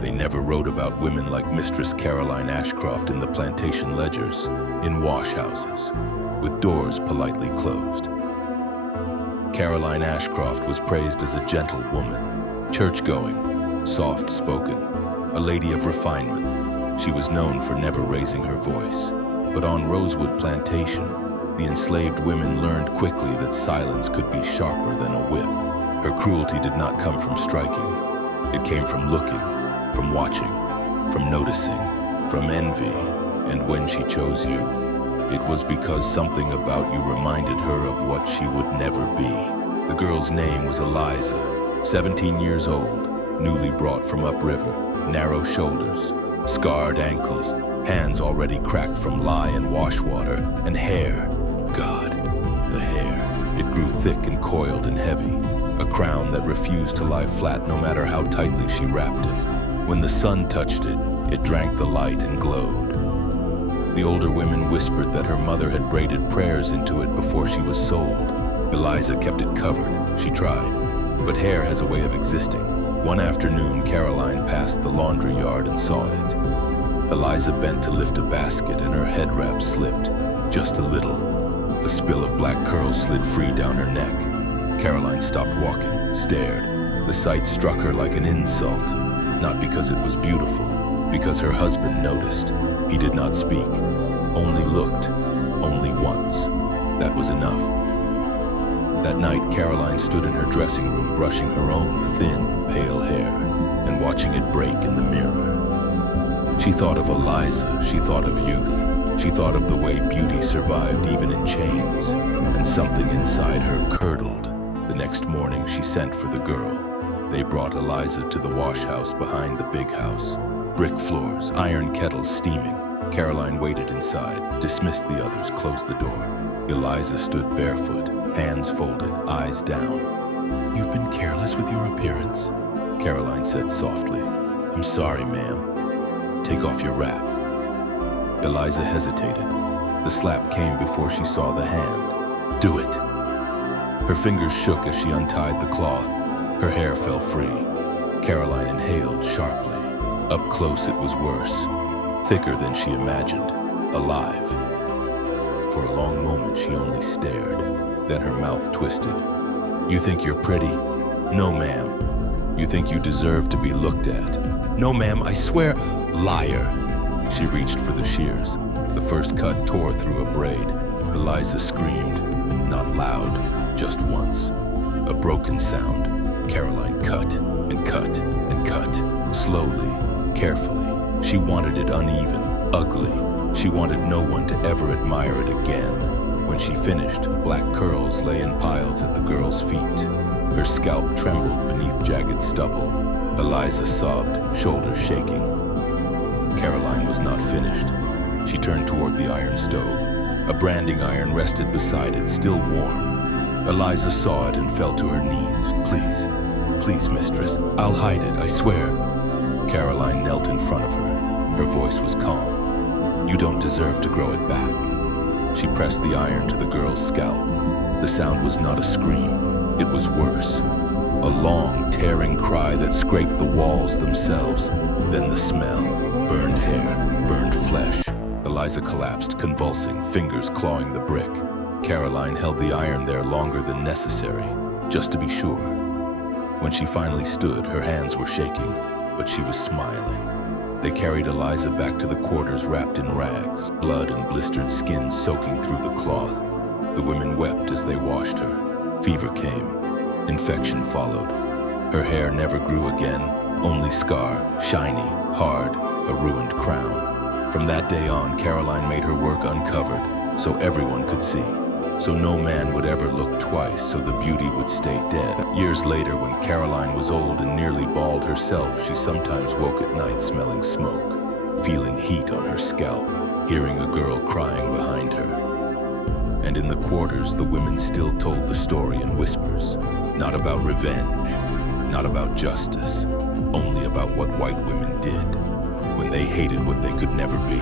They never wrote about women like Mistress Caroline Ashcroft in the plantation ledgers, in washhouses, with doors politely closed. Caroline Ashcroft was praised as a gentle woman, church-going, soft-spoken, a lady of refinement. She was known for never raising her voice. But on Rosewood Plantation, the enslaved women learned quickly that silence could be sharper than a whip. Her cruelty did not come from striking. It came from looking, from watching, from noticing, from envy. And when she chose you, it was because something about you reminded her of what she would never be. The girl's name was Eliza, 17 years old, newly brought from upriver, narrow shoulders, scarred ankles, hands already cracked from lye and wash water, and hair. God, the hair. It grew thick and coiled and heavy, a crown that refused to lie flat no matter how tightly she wrapped it. When the sun touched it, it drank the light and glowed. The older women whispered that her mother had braided prayers into it before she was sold. Eliza kept it covered. She tried. But hair has a way of existing. One afternoon, Caroline passed the laundry yard and saw it. Eliza bent to lift a basket and her head wrap slipped, just a little. A spill of black curls slid free down her neck. Caroline stopped walking, stared. The sight struck her like an insult, not because it was beautiful, because her husband noticed. He did not speak, only looked, only once. That was enough. That night, Caroline stood in her dressing room brushing her own thin, pale hair and watching it break in the mirror. She thought of Eliza, she thought of youth, she thought of the way beauty survived even in chains, and something inside her curdled. The next morning, she sent for the girl. They brought Eliza to the wash house behind the big house. Brick floors, iron kettles steaming. Caroline waited inside, dismissed the others, closed the door. Eliza stood barefoot, hands folded, eyes down. "You've been careless with your appearance," Caroline said softly. "I'm sorry, ma'am. Take off your wrap." Eliza hesitated. The slap came before she saw the hand. "Do it." Her fingers shook as she untied the cloth. Her hair fell free. Caroline inhaled sharply. Up close, it was worse. Thicker than she imagined. Alive. For a long moment, she only stared. Then her mouth twisted. "You think you're pretty?" "No, ma'am." "You think you deserve to be looked at?" "No, ma'am, I swear." "Liar." She reached for the shears. The first cut tore through a braid. Eliza screamed. Not loud, just once. A broken sound. Caroline cut and cut and cut. Slowly, carefully. She wanted it uneven, ugly. She wanted no one to ever admire it again. When she finished, black curls lay in piles at the girl's feet. Her scalp trembled beneath jagged stubble. Eliza sobbed, shoulders shaking. Caroline was not finished. She turned toward the iron stove. A branding iron rested beside it, still warm. Eliza saw it and fell to her knees. "Please, please, mistress, I'll hide it, I swear." Caroline knelt in front of her. Her voice was calm. "You don't deserve to grow it back." She pressed the iron to the girl's scalp. The sound was not a scream. It was worse. A long, tearing cry that scraped the walls themselves. Then the smell. Burned hair, burned flesh. Eliza collapsed, convulsing, fingers clawing the brick. Caroline held the iron there longer than necessary, just to be sure. When she finally stood, her hands were shaking, but she was smiling. They carried Eliza back to the quarters wrapped in rags, blood and blistered skin soaking through the cloth. The women wept as they washed her. Fever came. Infection followed. Her hair never grew again, only scar, shiny, hard, a ruined crown. From that day on, Caroline made her work uncovered, so everyone could see. So no man would ever look twice, so the beauty would stay dead. Years later, when Caroline was old and nearly bald herself, she sometimes woke at night smelling smoke, feeling heat on her scalp, hearing a girl crying behind her. And in the quarters, the women still told the story in whispers. Not about revenge, not about justice, only about what white women did when they hated what they could never be.